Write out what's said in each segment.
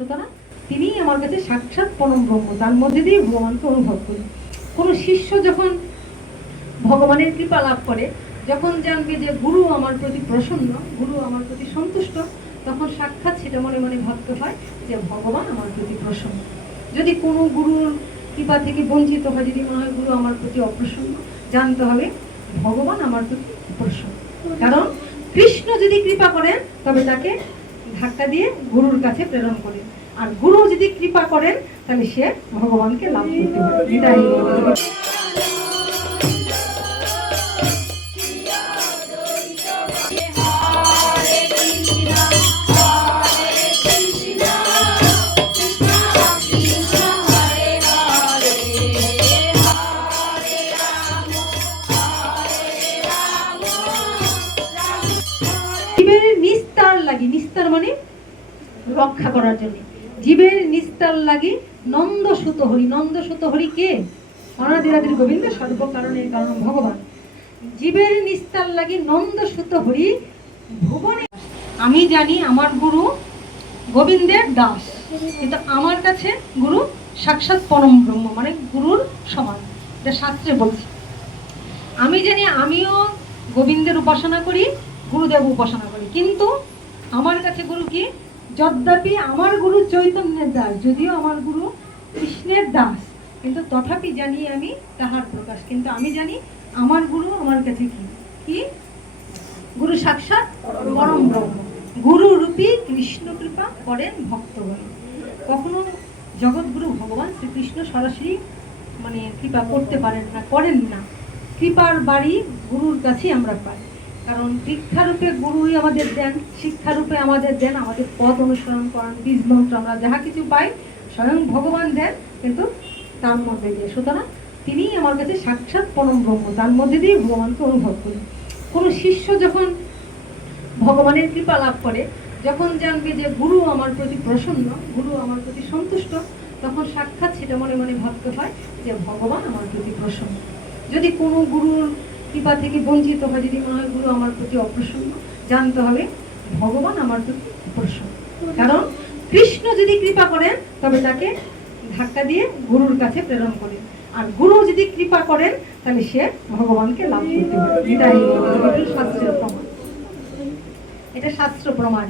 সুতরাং তিনিই আমার কাছে সাক্ষাৎ পরম ব্রহ্ম, তার মধ্যে দিয়ে ভগবানকে অনুভব করি। কোনো শিষ্য যখন ভগবানের কৃপা লাভ করে, যখন জানবে যে গুরু আমার প্রতি প্রসন্ন, গুরু আমার প্রতি সন্তুষ্ট, তখন সাক্ষাৎ সেটা মনে মনে ভাবতে হয় যে ভগবান আমার প্রতি প্রসন্ন। যদি কোনো গুরুর কৃপা থেকে বঞ্চিত হয়, যদি মনে হয় গুরু আমার প্রতি অপ্রসন্ন, জানতে হবে ভগবান আমার প্রতি প্রসন্ন। কারণ কৃষ্ণ যদি কৃপা করেন তবে তাকে ধাক্কা দিয়ে গুরুর কাছে প্রেরণ করেন, আর গুরু যদি কৃপা করেন তাহলে সে ভগবানকে লাভ করতে পারে। এটাই জীবের নিস্তার লাগি, নিস্তার মানে রক্ষা করার জন্য, জীবের নিস্তার লাগি নন্দ সুত হরি। নন্দ সুত হরি কে? অনাদিরাদির গোবিন্দ, সর্বকারণের কারণ ভগবান। জীবের নিস্তার লাগি নন্দ সুত হরি ভুবনে। আমি জানি আমার গুরু গোবিন্দের দাস, কিন্তু আমার কাছে গুরু সাক্ষাৎ পরম ব্রহ্ম, মানে গুরুর সমান, এটা শাস্ত্রে বলছে। আমি জানি আমিও গোবিন্দের উপাসনা করি, গুরুদেব উপাসনা করি, কিন্তু আমার কাছে গুরু কি? যদ্যপি আমার গুরু চৈতন্যের দাস, যদিও আমার গুরু কৃষ্ণের দাস, কিন্তু তথাপি জানি আমি তাহার প্রকাশ। কিন্তু আমি জানি আমার গুরু আমার কাছে কি কি গুরু সাক্ষাৎ পরম ব্রহ্ম, গুরু রূপী কৃষ্ণ কৃপা করেন ভক্তগণ। কখনো জগৎগুরু ভগবান শ্রীকৃষ্ণ সরাসরি মানে কৃপা করতে পারেন না, করেন না। কৃপার বাড়ি গুরুর কাছেই আমরা পাই, কারণ দীক্ষারূপে গুরুই আমাদের দেন, শিক্ষারূপে আমাদের দেন, আমাদের পথ অনুসরণ করেন, বীজ মন্ত্র আমরা যাহা কিছু পাই স্বয়ং ভগবান দেন, কিন্তু তার মধ্যে দিয়ে। সুতরাং তিনিই আমার কাছে সাক্ষাৎ পরম ব্রহ্ম, তার মধ্যে দিয়ে ভগবানকে অনুভব করি। কোনো শিষ্য যখন ভগবানের কৃপা লাভ করে, যখন জানবে যে গুরু আমার প্রতি প্রসন্ন, গুরু আমার প্রতি সন্তুষ্ট, তখন সাক্ষাৎ সেটা মনে মনে ভাবতে হয় যে ভগবান আমার প্রতি প্রসন্ন। যদি কোনো গুরুর কৃপা থেকে বঞ্চিত হয়, যদি মনে হয় গুরু আমার প্রতি অপ্রসন্ন, জানতে হবে ভগবান আমার প্রতি প্রসন্ন। কারণ কৃষ্ণ যদি কৃপা করেন তবে তাকে ধাক্কা দিয়ে গুরুর কাছে প্রেরণ করেন, আর গুরু যদি কৃপা করেন তাহলে সে ভগবানকে লাভ করতে পারে। এটাই শাস্ত্রের প্রমাণ, এটা শাস্ত্র প্রমাণ।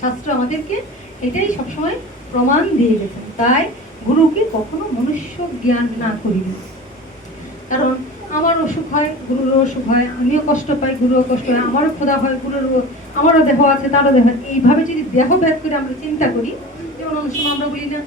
শাস্ত্র আমাদেরকে এটাই সবসময় প্রমাণ দিয়ে গেছেন। তাই গুরুকে কখনো মনুষ্য জ্ঞান না করিবে। কারণ আমার অসুখ হয়, গুরুর অসুখ হয়, আমিও কষ্ট পাই, গুরুও কষ্ট হয়, আমারও ক্ষুধা হয়, গুরুরও, আমারও দেহ আছে, তারও দেহ। এইভাবে যদি দেহ ভেদ করে আমরা চিন্তা করি, যেমন অনেক সময় আমরা বলি না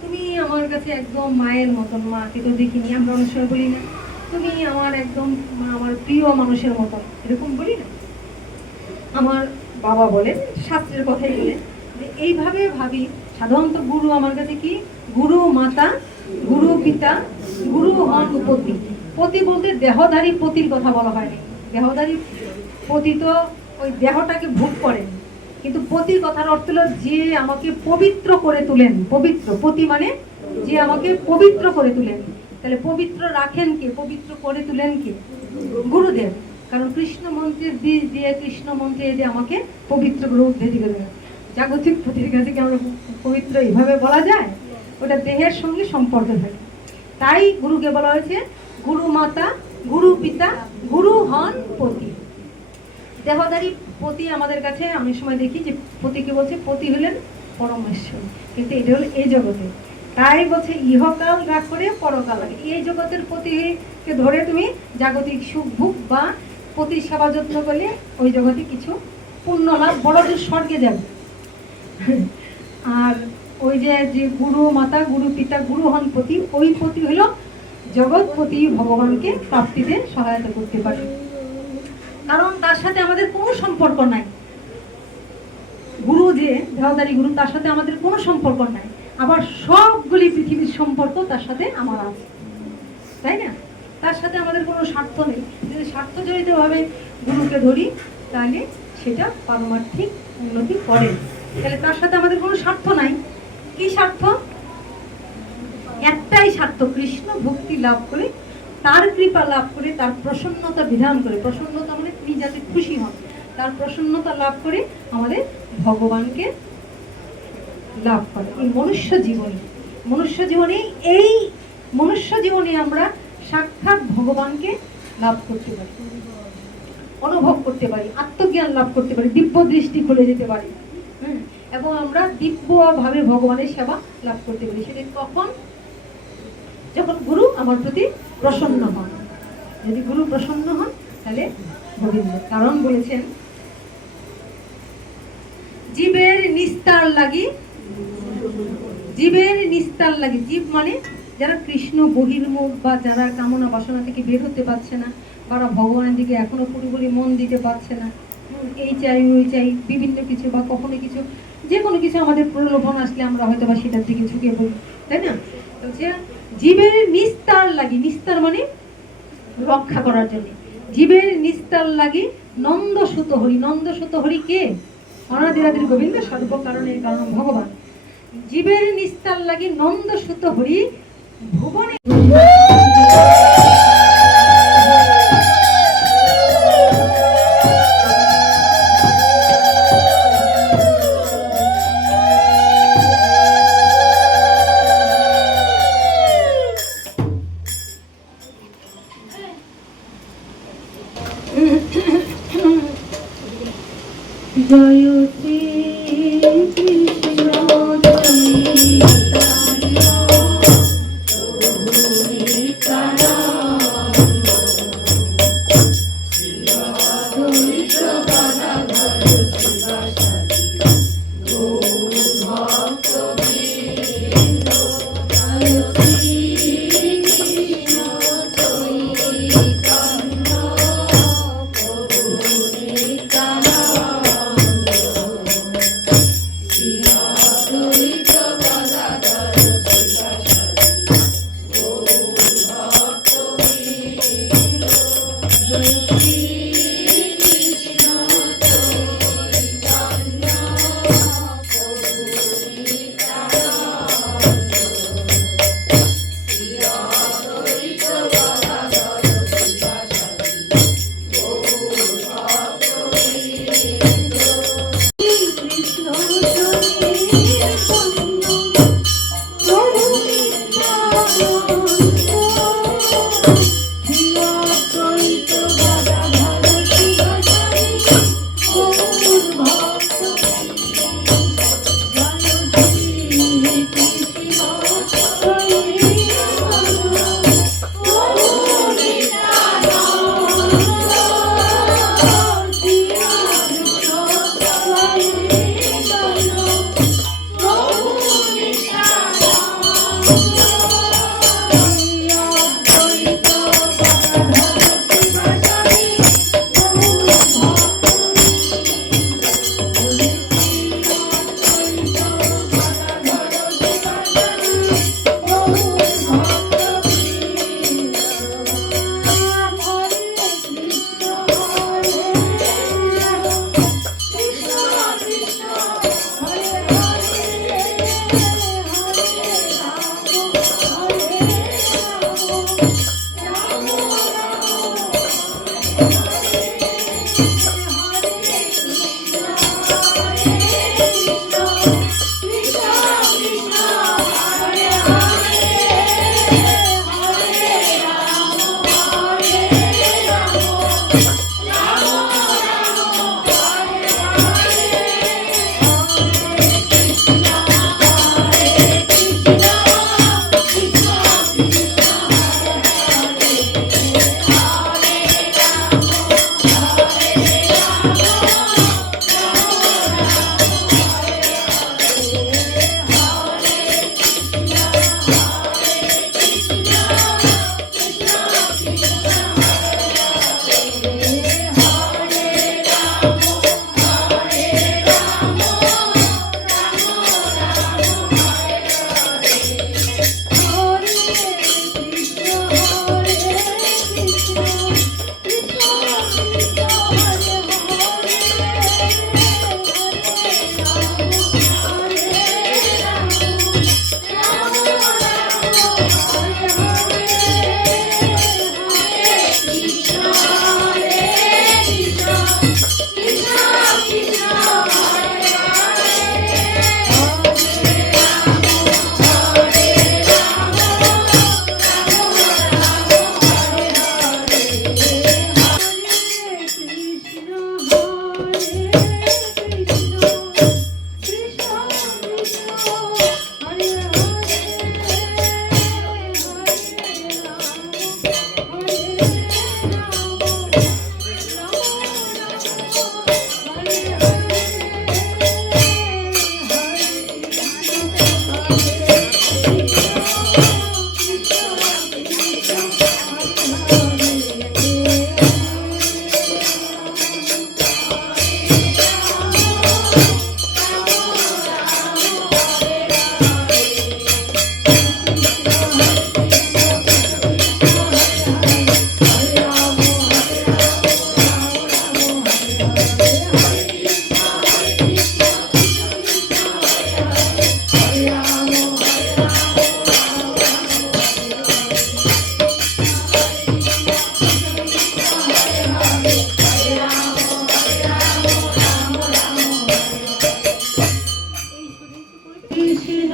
তুমি আমার কাছে একদম মায়ের মতন, মাকে তো দেখিনি, আমরা অনেক সময় বলি না তুমি আমার একদম আমার প্রিয় মানুষের মতন, এরকম বলি না? আমার বাবা বলেন, শাস্ত্রের কথাই বলেন যে এইভাবে ভাবি। সাধারণত গুরু আমার কাছে কি? গুরু মাতা, গুরু পিতা, গুরু হন পতি। পতি বলতে দেহধারী পতির কথা বলা হয়নি। দেহধারী পতি তো ওই দেহটাকে ভোগ করেন, কিন্তু পতির কথার অর্থ হলো যে আমাকে পবিত্র করে তুলেন। পবিত্র পতি মানে যে আমাকে পবিত্র করে তুলেন। তাহলে পবিত্র রাখেন কে? পবিত্র করে তুলেন কে? গুরুদেব। কারণ কৃষ্ণ মন্ত্রের বীজ দিয়ে, কৃষ্ণ মন্ত্রে যে আমাকে পবিত্র করে উদ্ধৃতি করে দেন। জাগতিক পতির কাছে কি আমরা পবিত্র এইভাবে বলা যায়? ওটা দেহের সঙ্গে সম্পর্ক থাকে। তাই গুরুকে বলা হয়েছে গুরু মাতা, গুরু পিতা, গুরু হন পতি। দেহধারী পতি আমাদের কাছে অনেক সময় দেখি যে পতিকে বলছে পতি হলেন পরমেশ্বর, কিন্তু এটা হলো এই জগতে। তাই বলছে ইহকাল রাগ করে পরকাল লাগে। এই জগতের পতিকে ধরে তুমি জাগতিক সুখ ভোগ বা পতির সেবা যত্ন করলে ওই জগতে কিছু পুণ্য লাভ, বড় দূর স্বর্গে যাবে। আর ওই যে গুরু মাতা, গুরু পিতা, গুরু হন পতি, ওই পতি হলো জগৎপতি, ভগবানকে প্রাপ্তিতে সহায়তা করতে পারে। কারণ তার সাথে আমাদের কোনো সম্পর্ক নাই। গুরু যে দেহধারী গুরু, তার সাথে আমাদের কোনো সম্পর্ক নাই। আবার সবগুলি পৃথিবীর সম্পর্ক তার সাথে আমার আছে, তাই না? তার সাথে আমাদের কোনো স্বার্থ নেই। যদি স্বার্থ জড়িতভাবে গুরুকে ধরি তাহলে সেটা পারমার্থিক উন্নতি করে। তাহলে তার সাথে আমাদের কোনো স্বার্থ নাই। কি স্বার্থ? একটাই স্বার্থ, কৃষ্ণ ভক্তি লাভ করে, তার কৃপা লাভ করে, তার প্রসন্নতা বিধান করে। প্রসন্নতা মানে তিনি যাতে খুশি হন, তার প্রসন্নতা লাভ করে আমাদের ভগবানকে লাভ করে। এই মনুষ্য জীবনে এই মনুষ্য জীবনে আমরা সাক্ষাৎ ভগবানকে লাভ করতে পারি, অনুভব করতে পারি, আত্মজ্ঞান লাভ করতে পারি, দিব্য দৃষ্টি খুলে যেতে পারি, এবং আমরা দিব্যভাবে ভগবানের সেবা লাভ করতে পারি। সেটা কখন? যখন গুরু আমার প্রতি প্রসন্ন হন। যদি গুরু প্রসন্ন হন তাহলে গোবিন্দ। কারণ বলেছেন জীবের নিস্তার লাগি, জীবের নিস্তার লাগি। জীব মানে যারা কৃষ্ণ বহির্মুখ বা যারা কামনা বাসনা থেকে বের হতে পারছে না, তারা ভগবানের দিকে এখনো পুরোপুরি মন দিতে পারছে না, এই চাই ওই চাই বিভিন্ন কিছু, বা কখনো কিছু যে কোনো কিছু আমাদের প্রলোভন আসলে আমরা হয়তো বা সেটার দিকে ঝুঁকে পড়ি, তাই না? তো যে জীবের নিস্তার লাগি, নিস্তার মানে রক্ষা করার জন্য, জীবের নিস্তার লাগি নন্দ সুত হরি। নন্দ সুত হরি কে? অনাদিরাদির গোবিন্দ, সর্বকারণের কারণ ভগবান। জীবের নিস্তার লাগি নন্দ সুত হরি ভুবনে। জয় শ্রী কৃষ্ণ কৃষ্ণ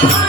Hare